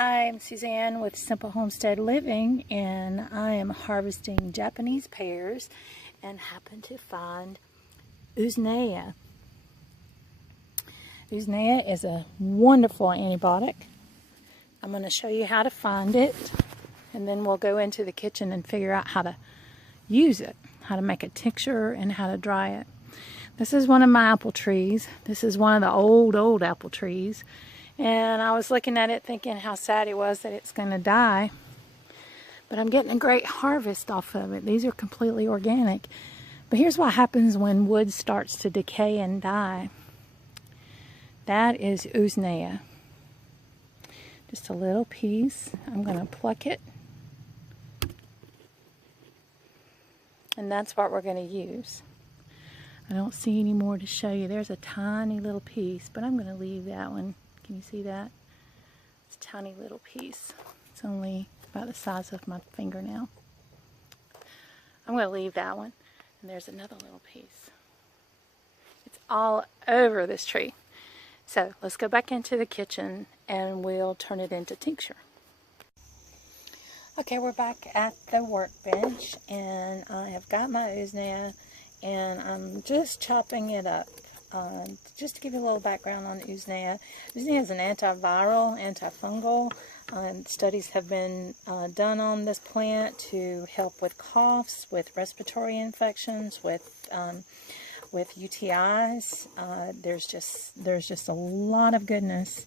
Hi, I'm Suzanne with Simple Homestead Living, and I am harvesting Japanese pears and happen to find Usnea. Usnea is a wonderful antibiotic. I'm going to show you how to find it, and then we'll go into the kitchen and figure out how to use it, how to make a tincture, and how to dry it. This is one of my apple trees. This is one of the old apple trees. And I was looking at it thinking how sad it was that it's going to die. But I'm getting a great harvest off of it. These are completely organic. But here's what happens when wood starts to decay and die. That is Usnea. Just a little piece. I'm going to pluck it. And that's what we're going to use. I don't see any more to show you. There's a tiny little piece, but I'm going to leave that one. Can you see that? It's a tiny little piece. It's only about the size of my fingernail. I'm going to leave that one. And there's another little piece. It's all over this tree. So let's go back into the kitchen and we'll turn it into tincture. Okay, we're back at the workbench and I have got my Usnea and I'm just chopping it up. Just to give you a little background on Usnea. Usnea is an antiviral, antifungal. Studies have been done on this plant to help with coughs, with respiratory infections, with UTIs. There's just a lot of goodness.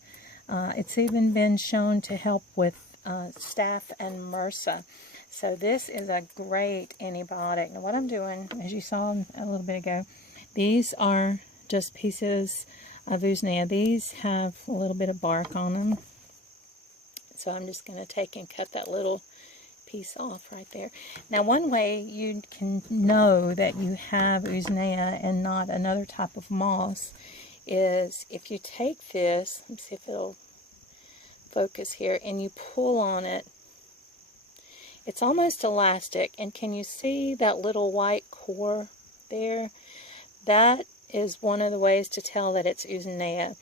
It's even been shown to help with staph and MRSA. So this is a great antibiotic. Now what I'm doing, as you saw a little bit ago, these are just pieces of Usnea. These have a little bit of bark on them. So I'm just going to take and cut that little piece off right there. Now one way you can know that you have Usnea and not another type of moss is if you take this, let me see if it'll focus here, and you pull on it. It's almost elastic, and can you see that little white core there? That is one of the ways to tell that it's Usnea.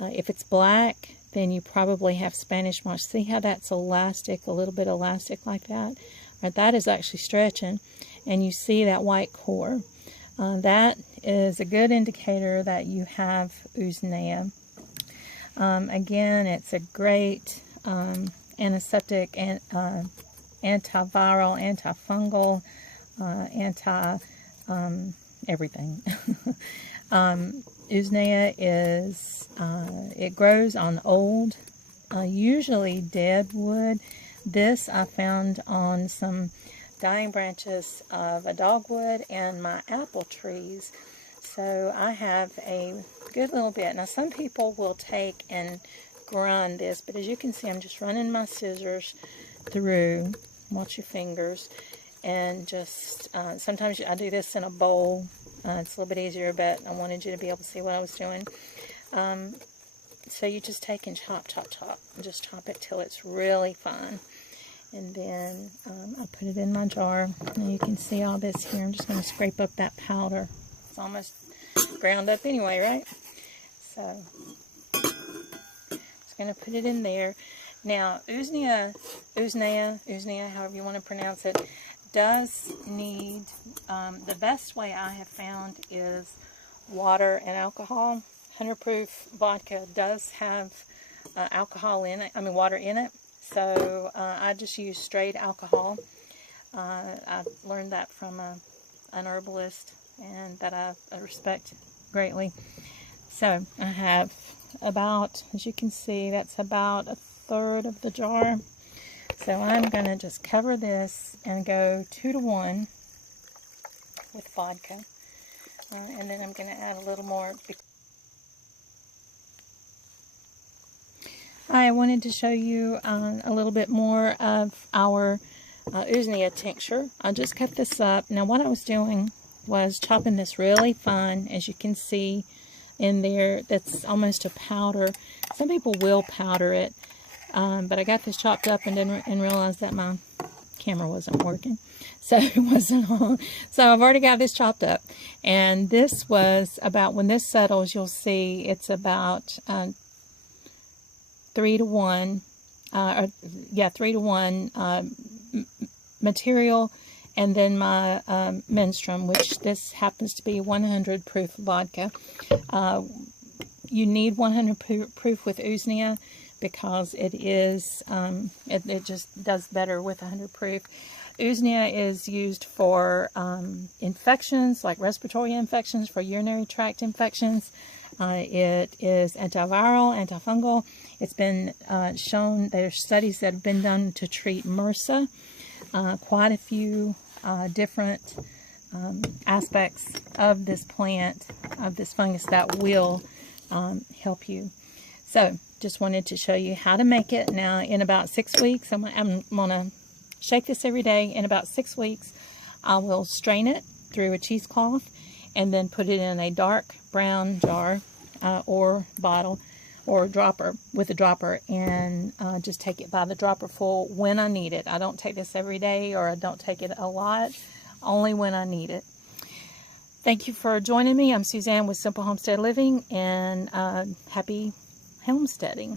If it's black, then you probably have Spanish moss. See how that's elastic, a little bit elastic like that? Right, that is actually stretching, and you see that white core. That is a good indicator that you have Usnea. Again, it's a great antiseptic and antiviral, antifungal, everything. Usnea is, it grows on old, usually dead wood. This I found on some dying branches of a dogwood and my apple trees. So I have a good little bit. Now some people will take and grind this, but as you can see, I'm just running my scissors through. Watch your fingers. And just, sometimes I do this in a bowl. It's a little bit easier, but I wanted you to be able to see what I was doing. So you just take and chop, chop, chop. And just chop it till it's really fine. And then I put it in my jar. And you can see all this here. I'm just going to scrape up that powder. It's almost ground up anyway, right? So, just going to put it in there. Now, Usnea, however you want to pronounce it, does need, the best way I have found is water and alcohol. 100 proof vodka does have alcohol in it, water in it. So I just use straight alcohol. I learned that from an herbalist and that I respect greatly. So I have about, as you can see, that's about 1/3 of the jar. So I'm going to just cover this and go 2 to 1 with vodka. And then I'm going to add a little more. I wanted to show you a little bit more of our Usnea tincture. I just cut this up. Now what I was doing was chopping this really fine, as you can see in there. That's almost a powder. Some people will powder it. But I got this chopped up and realized that my camera wasn't working. So it wasn't on. So I've already got this chopped up. And this was about, when this settles, you'll see it's about 3 to 1. 3 to 1 material, and then my menstruum, which this happens to be 100 proof vodka. You need 100 proof with Usnea because it is it just does better with 100 proof. Usnea is used for infections like respiratory infections, for urinary tract infections. It is antiviral, antifungal. It's been shown, there's studies that have been done to treat MRSA. Quite a few different aspects of this plant, of this fungus, that will help you. So just wanted to show you how to make it. Now in about 6 weeks, I'm gonna shake this every day. In about 6 weeks, I will strain it through a cheesecloth and then put it in a dark brown jar or bottle or dropper, with a dropper, and just take it by the dropper full when I need it. I don't take this every day, or I don't take it a lot, only when I need it. Thank you for joining me. I'm Suzanne with Simple Homestead Living, and happy homesteading.